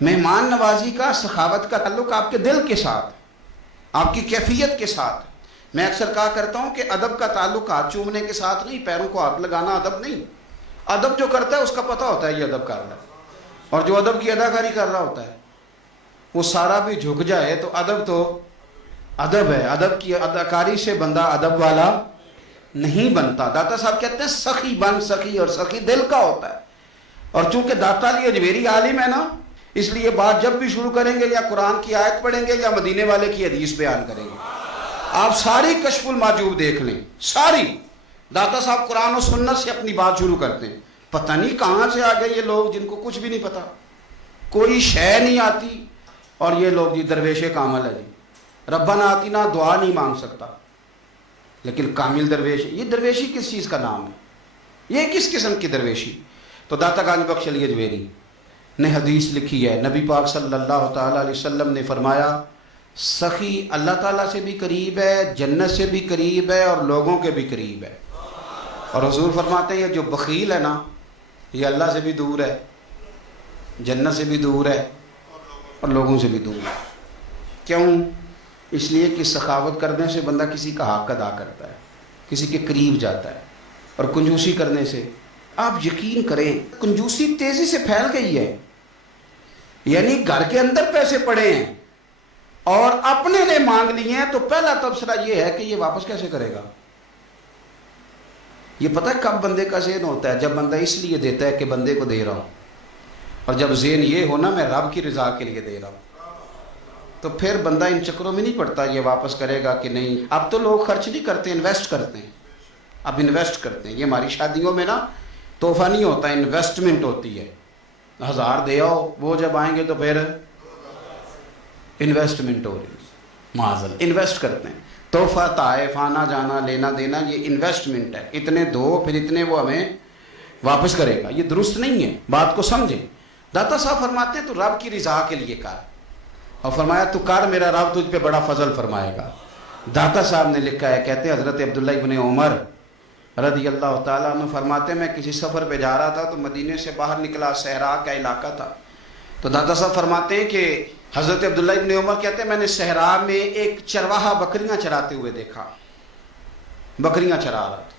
مہمان نوازی کا، سخاوت کا تعلق آپ کے دل کے ساتھ، آپ کی کیفیت کے ساتھ۔ میں اکثر کہا کرتا ہوں کہ ادب کا تعلق ہاتھ چومنے کے ساتھ نہیں، پیروں کو ہاتھ لگانا ادب نہیں۔ ادب جو کرتا ہے اس کا پتہ ہوتا ہے یہ ادب کر رہا ہے، اور جو ادب کی اداکاری کر رہا ہوتا ہے وہ سارا بھی جھک جائے تو ادب ہے۔ ادب کی اداکاری سے بندہ ادب والا نہیں بنتا۔ داتا صاحب کہتے ہیں سخی بن سخی، اور سخی دل کا ہوتا ہے۔ اور چونکہ داتا علی اجمیری عالم ہے نا، اس لیے بات جب بھی شروع کریں گے یا قرآن کی آیت پڑھیں گے یا مدینے والے کی حدیث بیان کریں گے۔ آپ ساری کشف المحجوب دیکھ لیں، ساری داتا صاحب قرآن و سنت سے اپنی بات شروع کرتے ہیں۔ پتہ نہیں کہاں سے آ گئے یہ لوگ جن کو کچھ بھی نہیں پتا، کوئی شے نہیں آتی، اور یہ لوگ جی درویش کامل ہے جی، ربنا آتینا دعا نہیں مانگ سکتا لیکن کامل درویش ہے۔ یہ درویشی کس چیز کا نام ہے؟ یہ کس قسم کی درویشی؟ تو داتا گنج بخش علی اجمیری نے حدیث لکھی ہے، نبی پاک صلی اللہ تعالیٰ علیہ وسلم نے فرمایا سخی اللہ تعالیٰ سے بھی قریب ہے، جنت سے بھی قریب ہے، اور لوگوں کے بھی قریب ہے۔ اور حضور فرماتے ہیں یہ جو بخیل ہے نا، یہ اللہ سے بھی دور ہے، جنت سے بھی دور ہے، اور لوگوں سے بھی دور ہے۔ کیوں؟ اس لیے کہ سخاوت کرنے سے بندہ کسی کا حق ادا کرتا ہے، کسی کے قریب جاتا ہے، اور کنجوسی کرنے سے آپ یقین کریں کنجوسی تیزی سے پھیل گئی ہے۔ یعنی گھر کے اندر پیسے پڑے ہیں اور اپنے نے مانگ لیے ہیں تو پہلا تبصرہ یہ ہے کہ یہ واپس کیسے کرے گا۔ یہ پتہ ہے کب بندے کا ذہن ہوتا ہے؟ جب بندہ اس لیے دیتا ہے کہ بندے کو دے رہا ہوں، اور جب ذہن یہ ہونا میں رب کی رضا کے لیے دے رہا ہوں، تو پھر بندہ ان چکروں میں نہیں پڑتا یہ واپس کرے گا کہ نہیں۔ اب تو لوگ خرچ نہیں کرتے، انویسٹ کرتے ہیں۔ اب انویسٹ کرتے ہیں۔ یہ ہماری شادیوں میں نا تحفہ نہیں ہوتا، انویسٹمنٹ ہوتی ہے۔ 1000 دے آؤ، وہ جب آئیں گے تو پھر انویسٹمنٹ ہو رہی ہے، معذل انویسٹ کرتے ہیں۔ تحفہ تحائف آنا جانا لینا دینا یہ انویسٹمنٹ ہے، اتنے دو پھر اتنے وہ ہمیں واپس کرے گا، یہ درست نہیں ہے۔ بات کو سمجھیں۔ داتا صاحب فرماتے ہیں تو رب کی رضا کے لیے کر، اور فرمایا تو کر، میرا رب تجھ پہ بڑا فضل فرمائے گا۔ داتا صاحب نے لکھا ہے، کہتے ہیں حضرت عبداللہ ابن عمر رضی اللہ تعالیٰ عنہ فرماتے ہیں میں کسی سفر پہ جا رہا تھا تو مدینے سے باہر نکلا، صحرا کا علاقہ تھا، تو داتا صاحب فرماتے ہیں کہ حضرت عبداللہ ابن عمر کہتے ہیں میں نے صحرا میں ایک چرواہا بکریاں چراتے ہوئے دیکھا، بکریاں چرا رہا تھا۔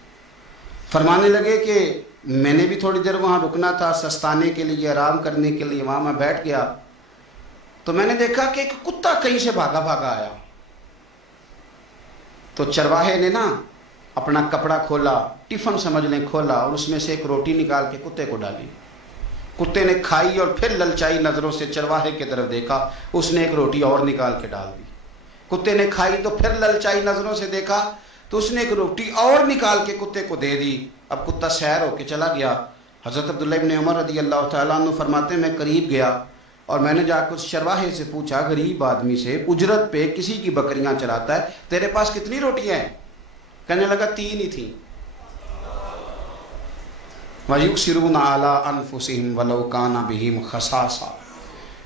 فرمانے لگے کہ میں نے بھی تھوڑی دیر وہاں رکنا تھا سستانے کے لیے، آرام کرنے کے لیے، وہاں میں بیٹھ گیا تو میں نے دیکھا کہ ایک کتا کہیں سے بھاگا بھاگا آیا، تو چرواہے نے نا اپنا کپڑا کھولا، ٹفن سمجھ لیں کھولا، اور اس میں سے ایک روٹی نکال کے کتے کو ڈالی۔ کتے نے کھائی اور پھر للچائی نظروں سے چرواہے کی طرف دیکھا، اس نے ایک روٹی اور نکال کے ڈال دی۔ کتے نے کھائی تو پھر للچائی نظروں سے دیکھا تو اس نے ایک روٹی اور نکال کے کتے کو دے دی۔ اب کتا سیر ہو کے چلا گیا۔ حضرت عبداللہ ابن عمر رضی اللہ تعالیٰ عنہ فرماتے ہیں میں قریب گیا اور میں نے جا کے اس چرواہے سے پوچھا، غریب آدمی سے، اجرت پہ کسی کی بکریاں چراتا ہے، تیرے پاس کتنی روٹیاں ہیں؟ کہنے لگا 3 ہی تھیں۔ وَيُؤْثِرُونَ عَلَىٰ أَنفُسِهِمْ وَلَوْ كَانَ بِهِمْ خَصَاصَةٌ۔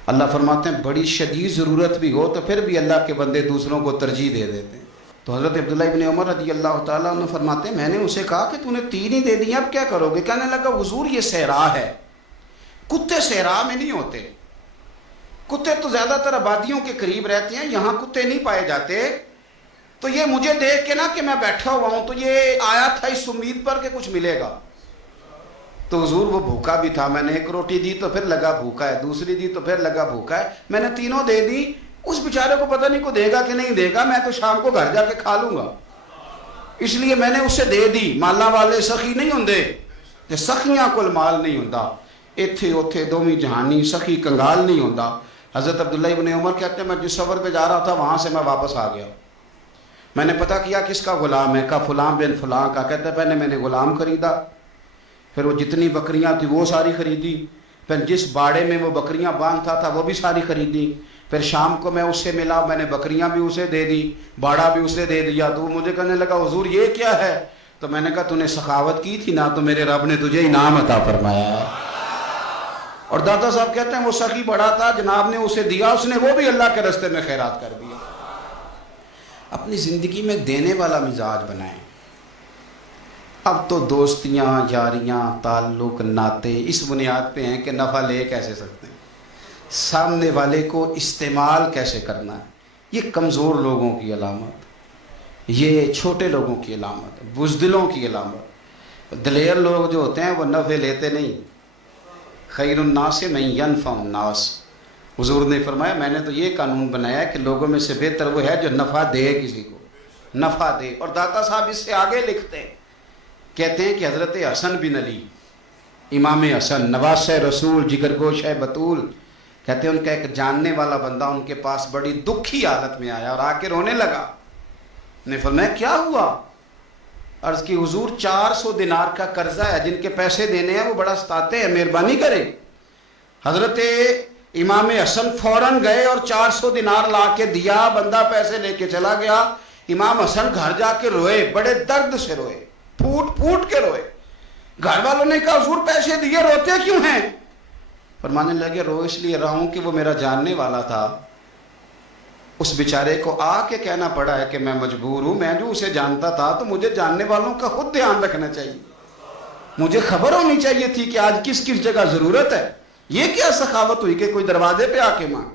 اللہ فرماتے ہیں بڑی شدید ضرورت بھی ہو تو پھر بھی اللہ کے بندے دوسروں کو ترجیح دے دیتے ہیں۔ تو حضرت عبداللہ ابن عمر رضی اللہ تعالیٰ عنہ فرماتے ہیں میں نے اسے کہا کہ تو نے 3 ہی دے دی، اب کیا کرو گے؟ کہنے لگا حضور یہ صحرا ہے، کتے صحرا میں نہیں ہوتے، کتے تو زیادہ تر آبادیوں کے قریب رہتے ہیں، یہاں کتے نہیں پائے جاتے، تو یہ مجھے دیکھ کے نا کہ میں بیٹھا ہوا ہوں تو یہ آیا تھا اس امید پر کہ کچھ ملے گا۔ تو حضور وہ بھوکا بھی تھا، میں نے ایک روٹی دی تو پھر لگا بھوکا ہے، دوسری دی تو پھر لگا بھوکا ہے، میں نے 3 دے دی، اس بیچارے کو پتہ نہیں کو دے گا کہ نہیں دے گا، میں تو شام کو گھر جا کے کھا لوں گا، اس لیے میں نے اسے دے دی۔ مالاں والے سخی نہیں ہوندے کہ سخیاں کول مال نہیں ہوندا، ایتھے اوتھے دوویں جہانی سخی کنگال نہیں ہوندا۔ حضرت عبداللہ ابن عمر کہتے ہیں میں جس سفر پہ جا رہا تھا وہاں سے میں واپس آ گیا، میں نے پتہ کیا کس کا غلام ہے، کہا فلاں بن فلاں کا۔ کہتا ہے پہلے میں نے غلام خریدا، پھر وہ جتنی بکریاں تھیں وہ ساری خریدی، پھر جس باڑے میں وہ بکریاں باندھتا تھا وہ بھی ساری خریدی، پھر شام کو میں اس سے ملا، میں نے بکریاں بھی اسے دے دی، باڑا بھی اسے دے دیا۔ تو وہ مجھے کہنے لگا حضور یہ کیا ہے؟ تو میں نے کہا تو نے سخاوت کی تھی نا تو میرے رب نے تجھے انعام عطا فرمایا۔ اور دادا صاحب کہتے ہیں وہ سخی بڑا تھا، جناب نے اسے دیا، اس نے وہ بھی اللہ کے راستے میں خیرات کر دیا۔ اپنی زندگی میں دینے والا مزاج بنائیں۔ اب تو دوستیاں، یاریاں، تعلق، ناطے اس بنیاد پہ ہیں کہ نفع لے کیسے سکتے ہیں، سامنے والے کو استعمال کیسے کرنا ہے، یہ کمزور لوگوں کی علامت، یہ چھوٹے لوگوں کی علامت، بزدلوں کی علامت۔ دلیر لوگ جو ہوتے ہیں وہ نفع لیتے نہیں۔ خیر الناس من ینفع الناس، حضور نے فرمایا میں نے تو یہ قانون بنایا ہے کہ لوگوں میں سے بہتر وہ ہے جو نفع دے، کسی کو نفع دے۔ اور داتا صاحب اس سے آگے لکھتے ہیں، کہتے ہیں کہ حضرت حسن بن علی، امام حسن نواسہ رسول، جگر گوش ہے بطول، کہتے ہیں ان کا ایک جاننے والا بندہ ان کے پاس بڑی دکھی حالت میں آیا اور آ کے رونے لگا۔ نے فرمایا کیا ہوا؟ عرض کی حضور 400 دینار کا قرضہ ہے، جن کے پیسے دینے ہیں وہ بڑا ستاتے ہیں، مہربانی کرے۔ حضرت امام حسن فوراً گئے اور 400 دینار لا کے دیا، بندہ پیسے لے کے چلا گیا۔ امام حسن گھر جا کے روئے، بڑے درد سے روئے، پھوٹ پھوٹ کے روئے۔ گھر والوں نے کہا حضور پیسے دیے، روتے کیوں ہیں؟ فرمانے لگے رو اس لیے رہا ہوں کہ وہ میرا جاننے والا تھا، اس بیچارے کو آ کے کہنا پڑا ہے کہ میں مجبور ہوں، میں جو اسے جانتا تھا تو مجھے جاننے والوں کا خود دھیان رکھنا چاہیے، مجھے خبر ہونی چاہیے تھی کہ آج کس کس جگہ ضرورت ہے۔ یہ کیا سخاوت ہوئی کہ کوئی دروازے پہ آ کے مانگے۔